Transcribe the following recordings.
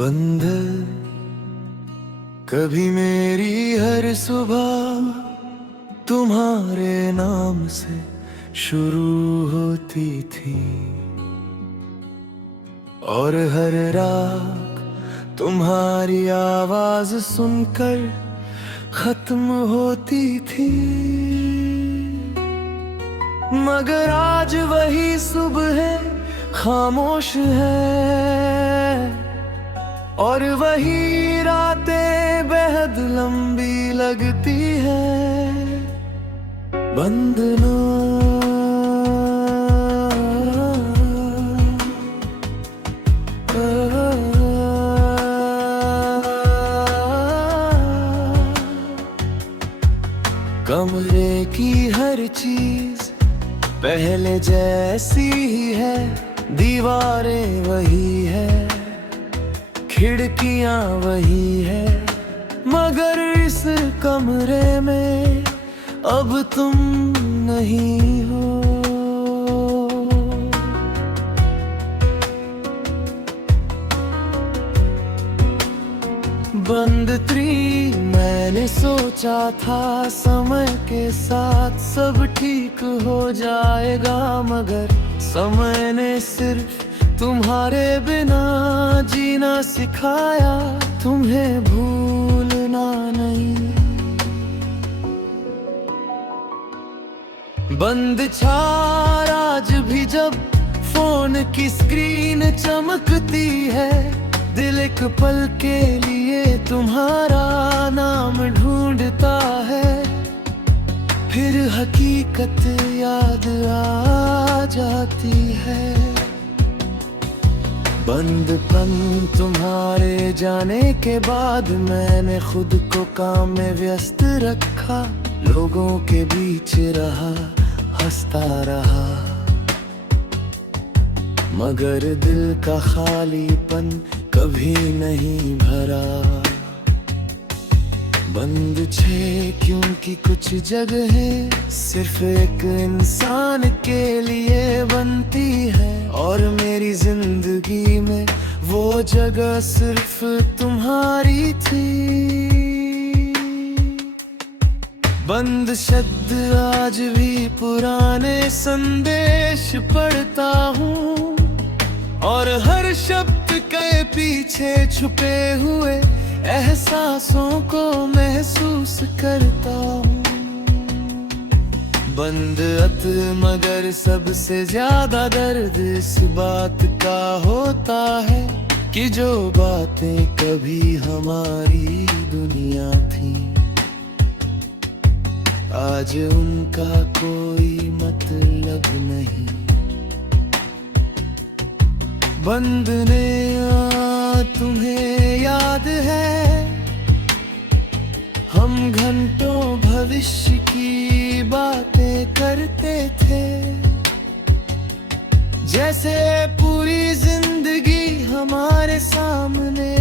बंद कभी मेरी हर सुबह तुम्हारे नाम से शुरू होती थी और हर रात तुम्हारी आवाज सुनकर खत्म होती थी। मगर आज वही सुबह खामोश है और वही रातें बेहद लंबी लगती है। बंद ना कमरे की हर चीज पहले जैसी ही है, दीवारें वही है, खिड़कियां वही है, मगर इस कमरे में अब तुम नहीं हो। बंद मैंने सोचा था समय के साथ सब ठीक हो जाएगा, मगर समय ने सिर्फ तुम्हारे बिना जीना सिखाया, तुम्हें भूलना नहीं। बंद छार आज भी जब फोन की स्क्रीन चमकती है, दिल एक पल के लिए तुम्हारा नाम ढूंढता है, फिर हकीकत याद आ जाती है। बंदपन तुम्हारे जाने के बाद मैंने खुद को काम में व्यस्त रखा, लोगों के बीच रहा, हंसता रहा, मगर दिल का खालीपन कभी नहीं भरा। बंद छे क्योंकि कुछ जगहें सिर्फ एक इंसान के लिए बनती है, और मेरी जिंदगी में वो जगह सिर्फ तुम्हारी थी। बंद शब्द आज भी पुराने संदेश पढ़ता हूँ, और हर शब्द के पीछे छुपे हुए एहसासों को महसूस करता हूँ। बंद मगर सबसे ज्यादा दर्द इस बात का होता है कि जो बातें कभी हमारी दुनिया थी, आज उनका कोई मतलब नहीं। बंद ने तुम्हें याद है, हम घंटों भविष्य की बातें करते थे, जैसे पूरी जिंदगी हमारे सामने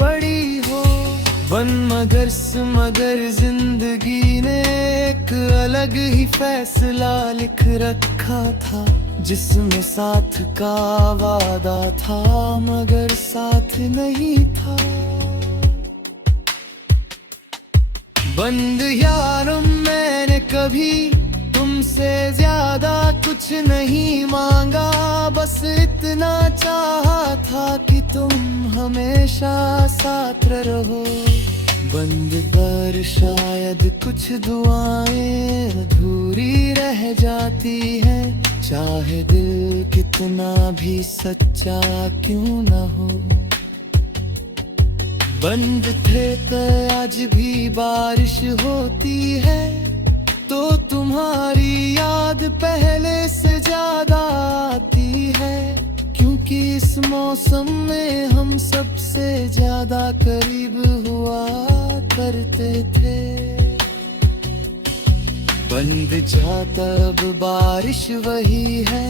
पड़ी हो। मगर जिंदगी ने एक अलग ही फैसला लिख रखा था, जिसमें साथ का वादा था मगर साथ नहीं था। बंद यारों मैंने कभी तुमसे ज्यादा कुछ नहीं मांगा, बस इतना चाहा था कि तुम हमेशा साथ रहो। बंद पर शायद कुछ दुआएं अधूरी रह जाती हैं, चाहे दिल कितना भी सच्चा क्यों न हो। बंद थे तो आज भी बारिश होती है, तो तुम्हारी याद पहले से ज्यादा आती है, क्योंकि इस मौसम में हम सबसे ज्यादा करीब हुआ करते थे। बंद जाता अब बारिश वही है,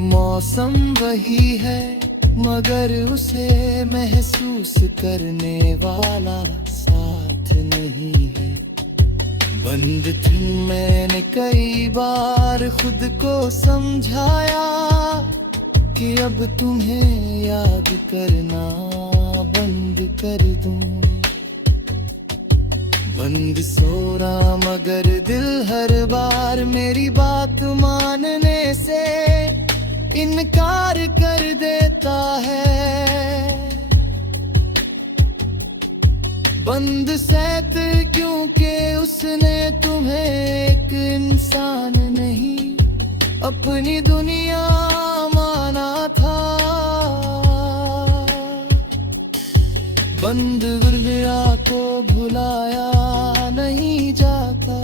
मौसम वही है, मगर उसे महसूस करने वाला साथ नहीं है। बंद थी मैंने कई बार खुद को समझाया, कि अब तुम्हें याद करना बंद कर दूं। बंद सो रहा मगर दिल हर बार मेरी बात मानने से इनकार कर देता है। बंद सैत क्योंकि उसने तुम्हें एक इंसान नहीं अपनी दुनिया माना था। बंद गुर्बिया को भुलाया नहीं जाता।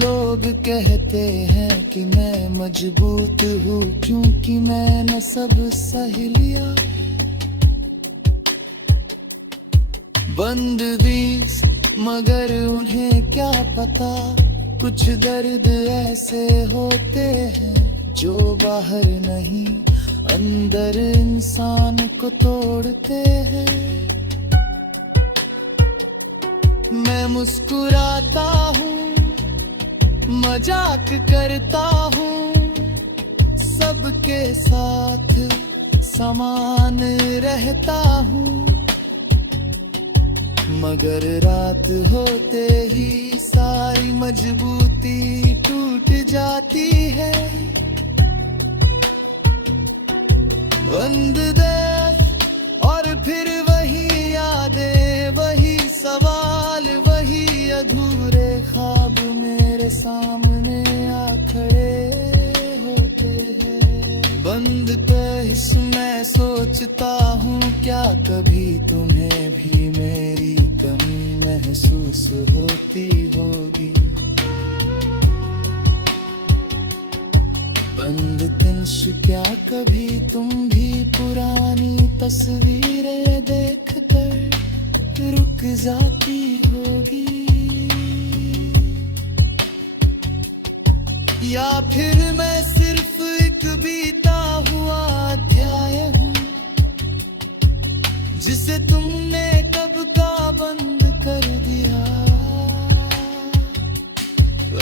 लोग कहते हैं कि मैं मजबूत हूँ क्योंकि मैंने सब सह लिया। बंद बीस मगर उन्हें क्या पता कुछ दर्द ऐसे होते हैं जो बाहर नहीं अंदर इंसान को तोड़ते हैं। मैं मुस्कुराता हूँ मजाक करता हूँ सबके साथ समान रहता हूँ। मगर रात होते ही सारी मजबूती टूट जाती है। बंद देख और फिर वही यादें वही सवाल वही अधूरे ख्वाब मेरे सामने आ खड़े होते हैं। बंद बहस मैं सोचता हूँ क्या कभी तुम्हें भी मेरी कमी महसूस होती होगी। बंद तिंश क्या कभी तुम भी पुरानी तस्वीरें देखकर रुक जाती होगी। या फिर मैं सिर्फ एक बीता हुआ अध्याय हूँ जिसे तुमने कब का बंद कर दिया।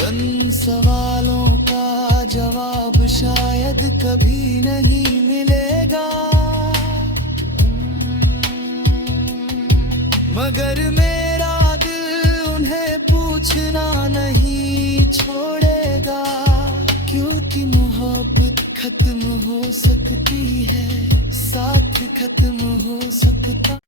उन सवालों का जवाब शायद कभी नहीं मिलेगा। मगर मेरा दिल उन्हें पूछना नहीं छोड़ेगा क्योंकि मोहब्बत खत्म हो सकती है साथ खत्म हो सकता।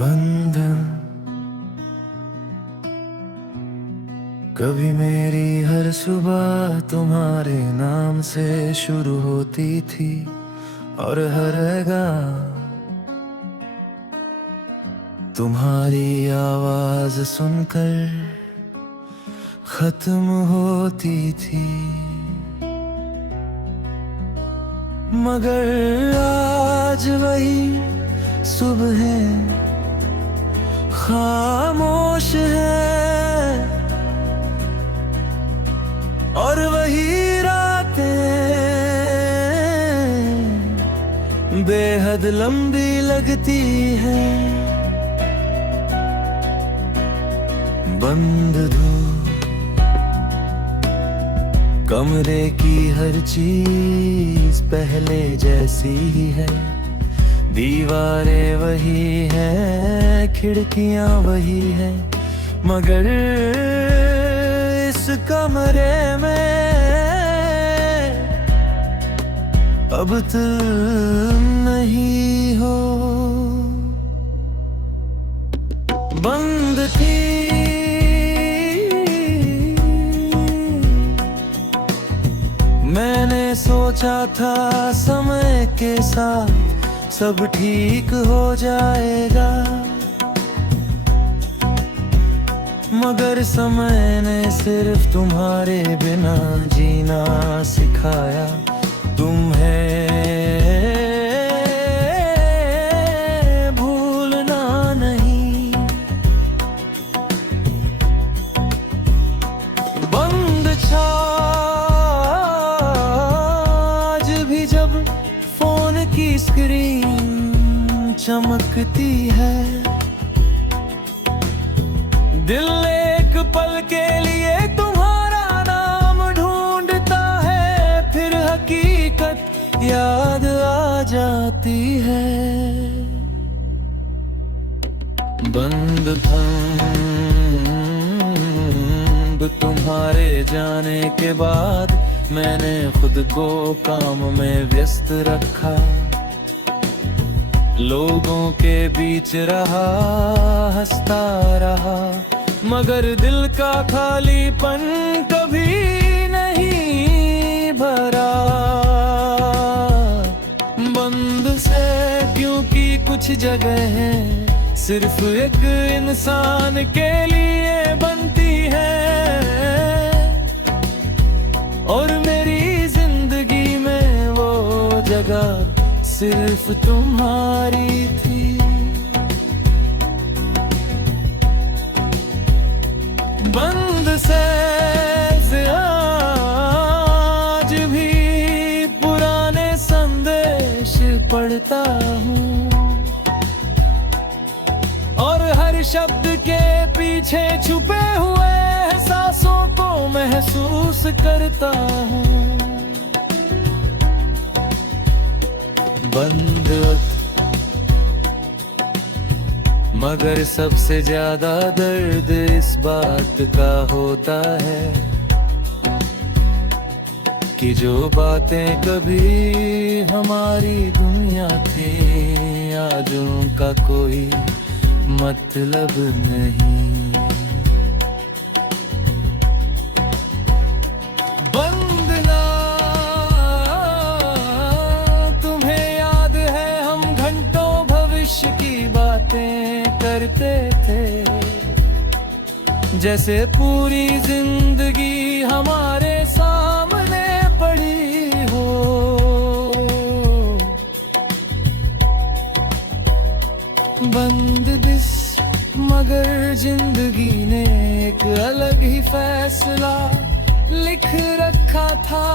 बंधन कभी मेरी हर सुबह तुम्हारे नाम से शुरू होती थी और हर गाँव तुम्हारी आवाज सुनकर खत्म होती थी। मगर आज वही सुबह खामोश है और वही रातें बेहद लंबी लगती है। बंद धूप कमरे की हर चीज पहले जैसी ही है। दीवारें वही हैं खिड़कियां वही हैं मगर इस कमरे में अब तुम नहीं हो। बंद थी मैंने सोचा था समय के साथ सब ठीक हो जाएगा मगर समय ने सिर्फ तुम्हारे बिना जीना सिखाया। तुम्हें भूलना नहीं। बंद छा चमकती है। दिल एक पल के लिए तुम्हारा नाम ढूंढता है, फिर हकीकत याद आ जाती है। बंद फंद तुम्हारे जाने के बाद मैंने खुद को काम में व्यस्त रखा। लोगों के बीच रहा, हंसता रहा, मगर दिल का खालीपन कभी नहीं भरा। बंद से क्योंकि कुछ जगह है सिर्फ एक इंसान के लिए बनती है, और मेरी जिंदगी में वो जगह सिर्फ तुम्हारी थी। बंद से आज भी पुराने संदेश पढ़ता हूँ, और हर शब्द के पीछे छुपे हुए एहसासों को महसूस करता हूँ। बंद मगर सबसे ज्यादा दर्द इस बात का होता है कि जो बातें कभी हमारी दुनिया थी आज उनका कोई मतलब नहीं। बंद ना तुम्हें याद है हम घंटों भविष्य की बातें करते थे, जैसे पूरी जिंदगी हमारे सामने पड़ी हो। बंद दिस मगर जिंदगी ने एक अलग ही फैसला लिख रखा था,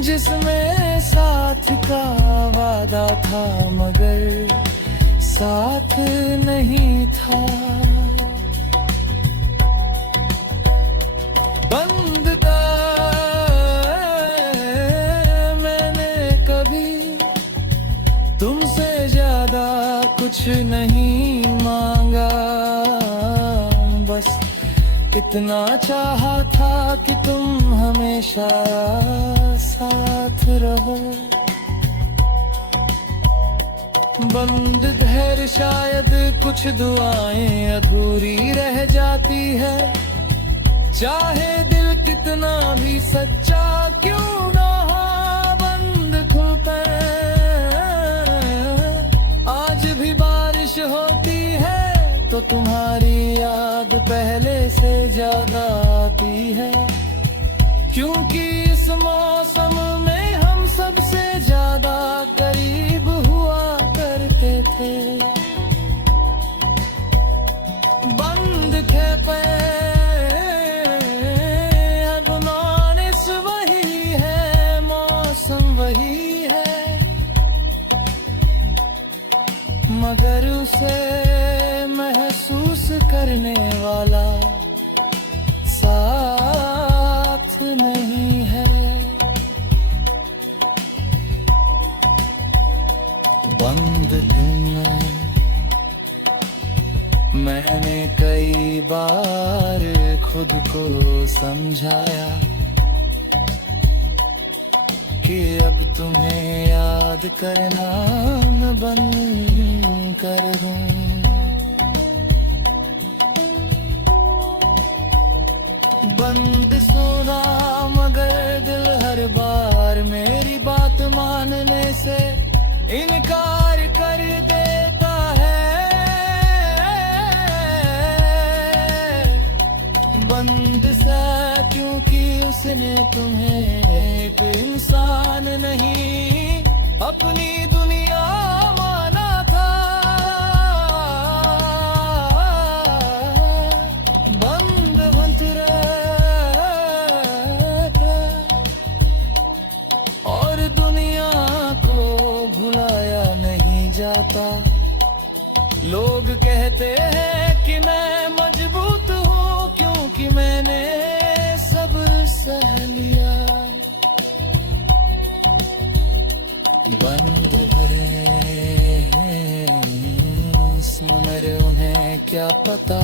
जिसमें साथ का वादा था मगर साथ नहीं था। बंद था मैंने कभी तुमसे ज्यादा कुछ नहीं मांगा, बस इतना चाहा था कि तुम हमेशा साथ रहो। बंद धैर्य शायद कुछ दुआएं अधूरी रह जाती है, चाहे दिल कितना भी सच्चा क्यों ना हो। बंद खुलते आज भी बारिश होती है तो तुम्हारी याद पहले से ज्यादा आती है, क्योंकि इस मौसम में हम सबसे ज्यादा करीब हुआ करते थे। बंद थे पे अब मानिस वही है, मौसम वही है, मगर उसे महसूस करने वाला साथ नहीं है। बंद दुनिया मैंने कई बार खुद को समझाया कि अब तुम्हें याद करना मैं बंद कर दूं। बंद सुना मगर दिल हर बार मेरी बात मानने से इनकार कर देता है। बंद सा क्योंकि उसने तुम्हें एक इंसान नहीं अपनी दुनिया माना था। बंद और दुनिया को भुलाया जाता। लोग कहते हैं कि मैं मजबूत हूँ क्योंकि मैंने सब सह लिया। बंद मेरे उन्हें क्या पता,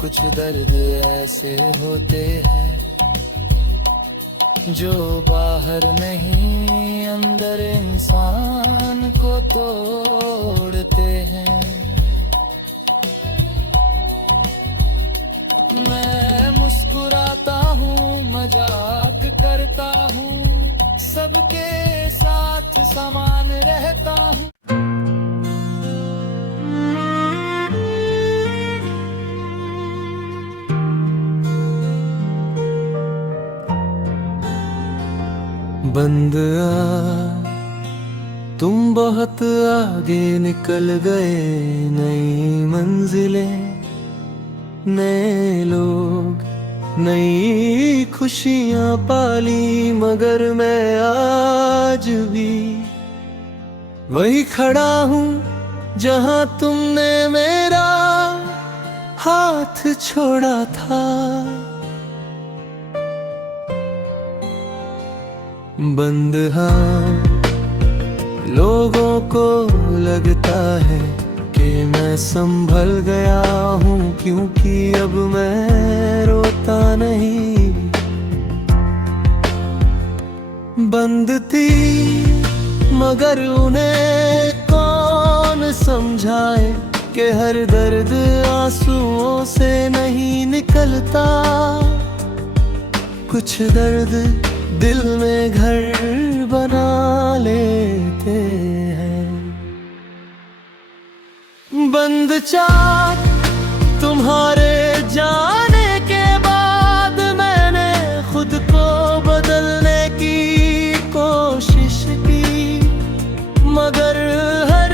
कुछ दर्द ऐसे होते हैं जो बाहर नहीं अंदर इंसान को तोड़ते हैं। मैं मुस्कुराता हूँ, मजाक करता हूँ, सबके साथ समान रहता हूँ। बंद तुम बहुत आगे निकल गए, नई मंजिलें, नए लोग, नई खुशियां पाली, मगर मैं आज भी वही खड़ा हूँ जहाँ तुमने मेरा हाथ छोड़ा था। बंद लोगों को लगता है कि मैं संभल गया हूँ क्योंकि अब मैं रोता नहीं। बंद थी मगर उन्हें कौन समझाए कि हर दर्द आंसुओं से नहीं निकलता। कुछ दर्द दिल में घर बना लेते हैं। बंद चार तुम्हारे जाने के बाद मैंने खुद को बदलने की कोशिश की, मगर हर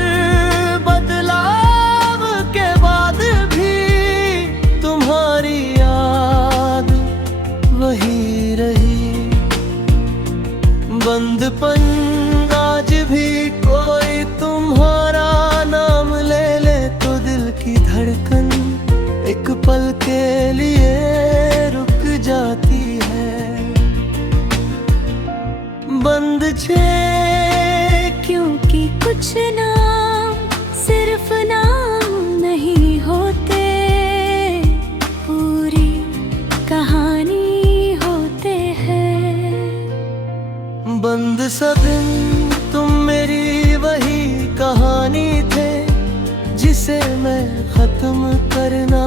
बदलाव के बाद भी तुम्हारी याद वही रही। बंदपन आज भी कोई तुम्हारा नाम ले ले तो दिल की धड़कन एक पल के लिए रुक जाती है। बंद छे क्योंकि कुछ नाम सिर्फ नाम नहीं होते, पूरी कहानी होते हैं। बंद सदिन तुम मेरी वही कहानी थे जिसे मैं खत्म करना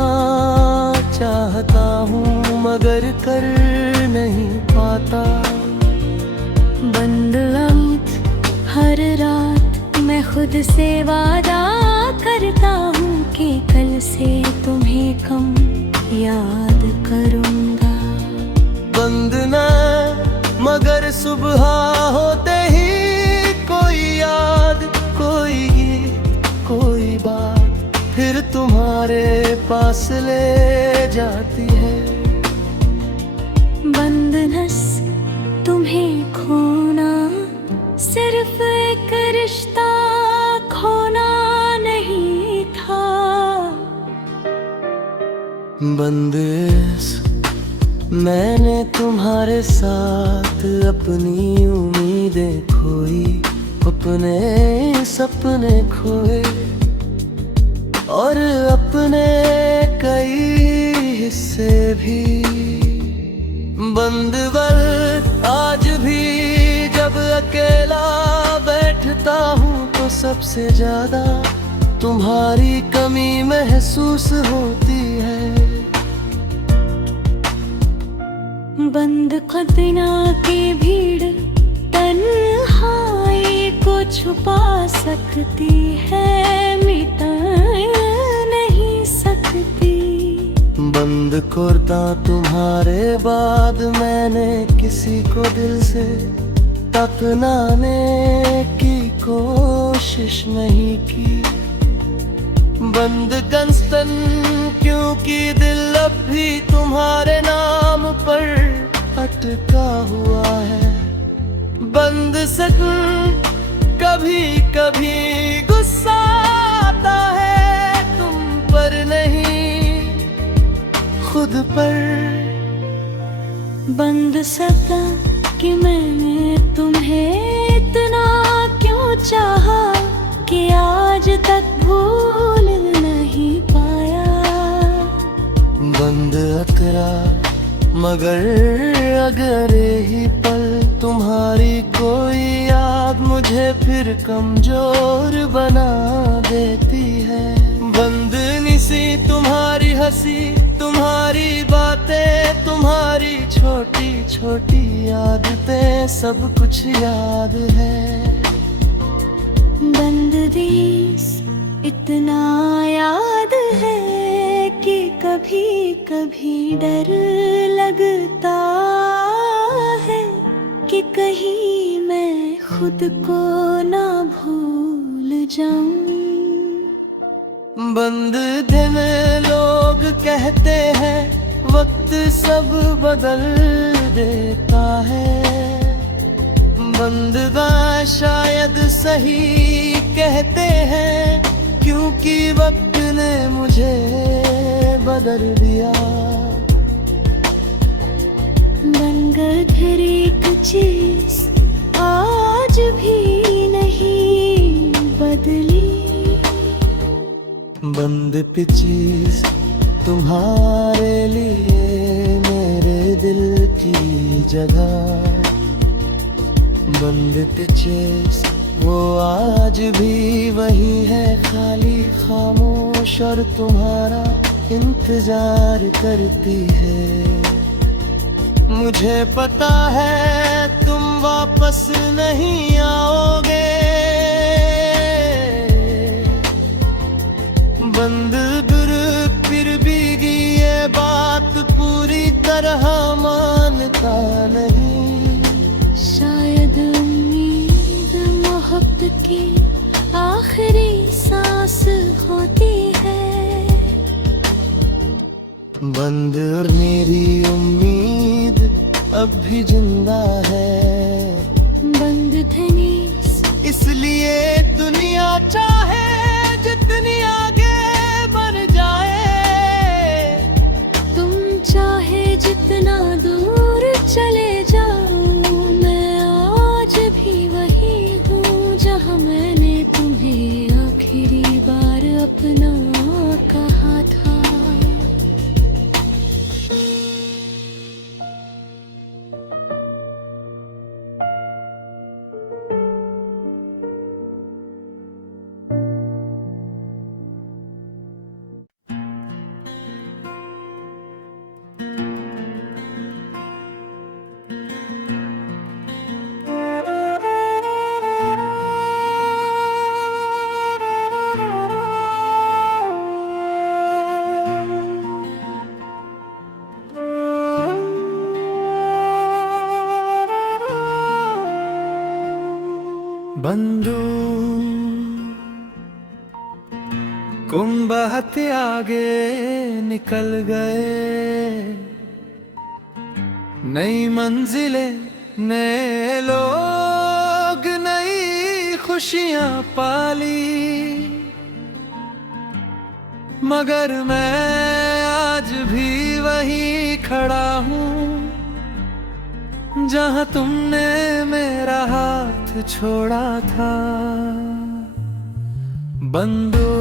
चाहता हूँ मगर कर नहीं पाता। बंद हर रात मैं खुद से वादा करता हूँ कि कल से तुम्हें कम याद करूँगा। बंद न मगर सुबह होते ही कोई याद, कोई गीत, कोई बात फिर तुम्हारे पास ले जाती है। बंद नस तुम्हें खोना सिर्फ एक रिश्ता खोना नहीं था। बंद मैंने तुम्हारे साथ अपनी उम्मीदें खोई, अपने सपने खोए और अपने कई हिस्से भी। बंद आज भी जब अकेला बैठता हूँ तो सबसे ज्यादा तुम्हारी कमी महसूस होती है। बंद खतना की भीड़ तन्हाई को छुपा सकती है, मिटा नहीं सकती। बंद करता तुम्हारे बाद मैंने किसी को दिल से अपनाने की कोशिश नहीं की। बंद कंस्तन क्योंकि दिल अब भी तुम्हारे नाम पर अटका हुआ है। बंद सकूं कभी कभी गुस्सा खुद पर। बंद सका कि मैंने तुम्हें इतना क्यों चाहा कि आज तक भूल नहीं पाया। बंद अकरा मगर अगर ही पल तुम्हारी कोई याद मुझे फिर कमजोर बना देती है। बंद निसी तुम्हारी हंसी, तुम्हारी बातें, तुम्हारी छोटी छोटी आदतें, सब कुछ याद है। बंद दिस इतना याद है कि कभी कभी डर लगता है कि कहीं मैं खुद को ना भूल जाऊं। बंद दिन लोग कहते हैं वक्त सब बदल देता है। बंद बात शायद सही कहते हैं क्योंकि वक्त ने मुझे बदल दिया। बंद घर एक चीज आज भी नहीं बदली। बंद पिचीस तुम्हारे लिए मेरे दिल की जगह। बंद पिचीस वो आज भी वही है, खाली खामोश और तुम्हारा इंतजार करती है। मुझे पता है तुम वापस नहीं आओगे। बंद दूर फिर भी ये बात पूरी तरह मानता नहीं। शायद उम्मीद मोहब्बत की आखिरी सांस होती है। बंद और मेरी उम्मीद अब भी जिंदा है। बंद धनीस इसलिए दुनिया चाहे जितनी आगे बढ़ जाए। तुम चाहे जितना दूर चले जाओ, मैं आज भी वही हूँ जहाँ मैंने तुम्हें आखिरी बार अपना कहा था। बंधु कुंभत आगे निकल गए। नई मंजिलें नए लोग नई खुशियां पाली। मगर मैं आज भी वही खड़ा हूँ जहाँ तुमने मेरा हाथ छोड़ा था। बंदो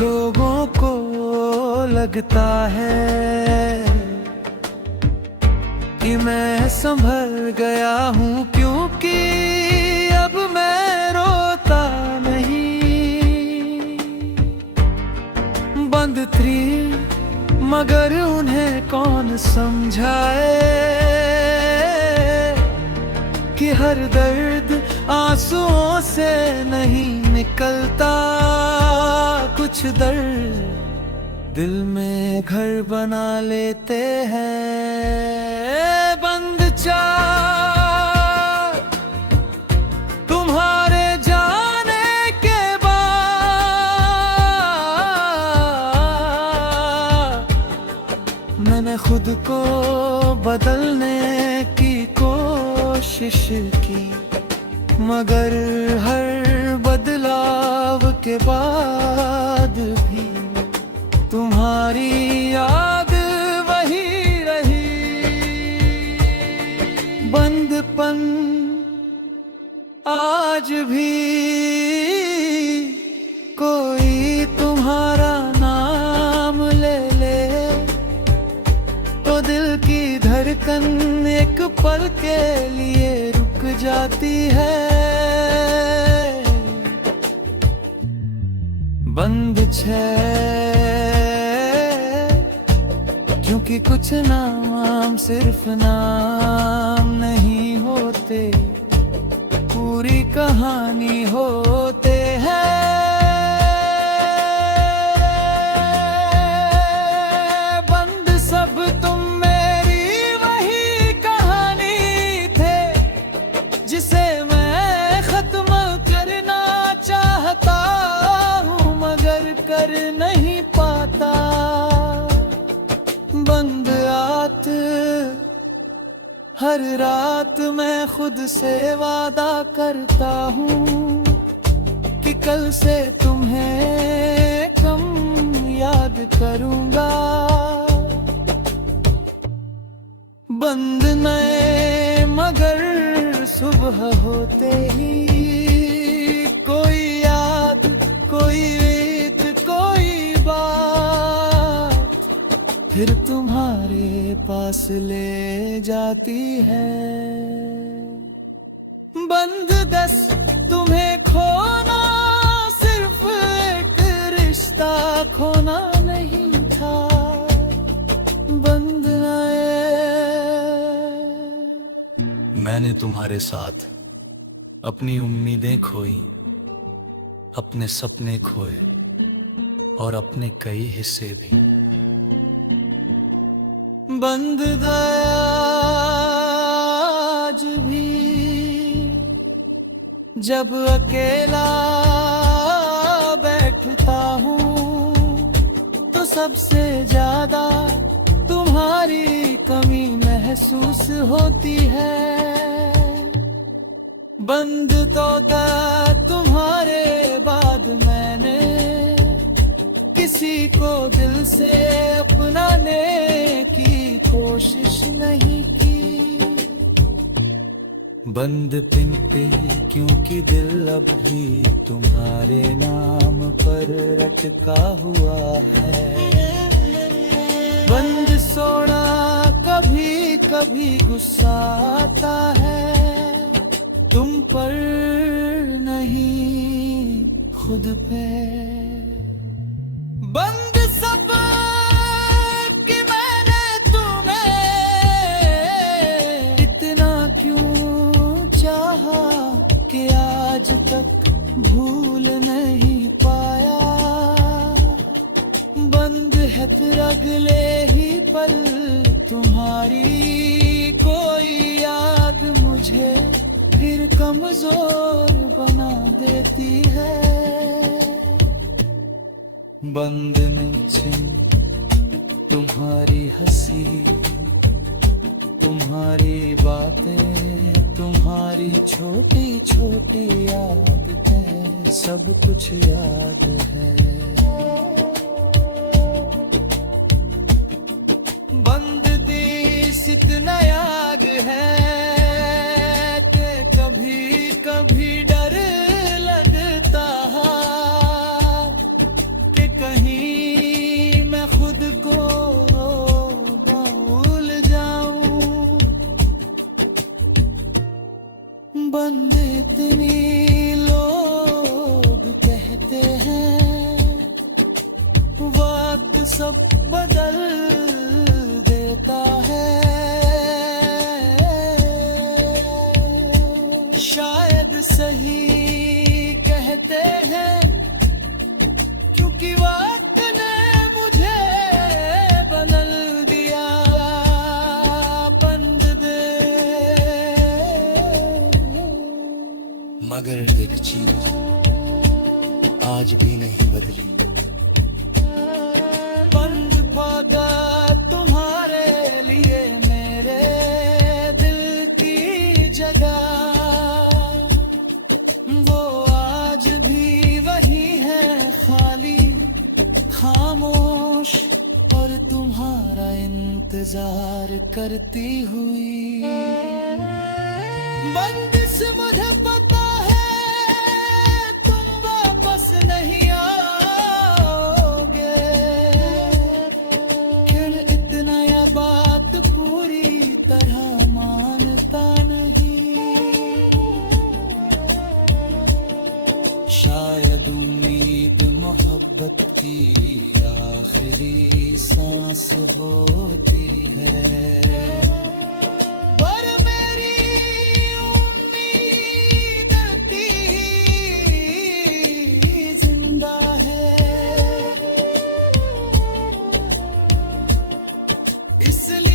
लोगों को लगता है कि मैं संभल गया हूँ क्योंकि अब मैं रोता नहीं। बंद थी मगर उन्हें कौन समझाए कि हर दर्द आंसुओं से नहीं निकलता। कुछ दर्द दिल में घर बना लेते हैं। बंद चाह तुम्हारे जाने के बाद मैंने खुद को बदलने की कोशिश की। मगर हर बदलाव के बाद भी तुम्हारी याद वही रही। बंदपन आज भी कोई तुम्हारा नाम ले ले तो दिल की धड़कन एक पल के लिए रुक जाती है। बंद छे क्योंकि कुछ नाम सिर्फ नाम नहीं होते, पूरी कहानी होते हैं। बंद सब तुम मेरी वही कहानी थे जिसे मैं खत्म करना चाहता हूँ मगर कर नहीं पाता। बंद आत हर रात मैं खुद से वादा करता हूँ कि कल से तुम्हें कम याद करूँगा। बंद नए मगर सुबह होते ही कोई याद कोई रीत कोई बात फिर तुम्हारे पास ले जाती है। बंद दस तुम्हें खोना सिर्फ एक रिश्ता खोना नहीं था। बंद मैंने तुम्हारे साथ अपनी उम्मीदें खोई, अपने सपने खोए और अपने कई हिस्से भी। बंद आज भी जब अकेला बैठता हूँ तो सबसे ज्यादा तुम्हारी कमी महसूस होती है। बंद तो तुम्हारे बाद मैंने किसी को दिल से अपनाने की कोशिश नहीं की। बंद पिन पे क्योंकि दिल अब भी तुम्हारे नाम पर अटका हुआ है। बंद सोना कभी कभी गुस्सा आता है तुम पर नहीं खुद पे। बंद सब कि मैंने तुम्हें इतना क्यों चाहा कि आज तक भूल नहीं पाया। बंद है फिर अगले ही पल तुम्हारी कोई याद मुझे फिर कमजोर बना देती है। बंद में छिन तुम्हारी हंसी तुम्हारी बातें तुम्हारी छोटी छोटी यादें सब कुछ याद है। बंद दिस इतना याद है कि कभी कभी डर लगता कि कहीं मैं खुद को भूल जाऊं। बंद इतनी लोग कहते हैं वक्त सब बदल देता है। शायद सही कहते हैं क्योंकि वक्त ने मुझे बदल दिया। बंद दे मगर एक चीज आज भी नहीं बदली। बंद पागा तुम्हारे लिए मेरे दिल की जगह वो आज भी वही है खाली खामोश इंतजार करती हुई। बंदिश मुझे पता है तुम वापस नहीं आओगे, फिर इतना यह बात पूरी तरह मानता नहीं। शायद उम्मीद मोहब्बत की आखिरी सांस होती है, पर मेरी उम्मीद अभी जिंदा है। इसलिए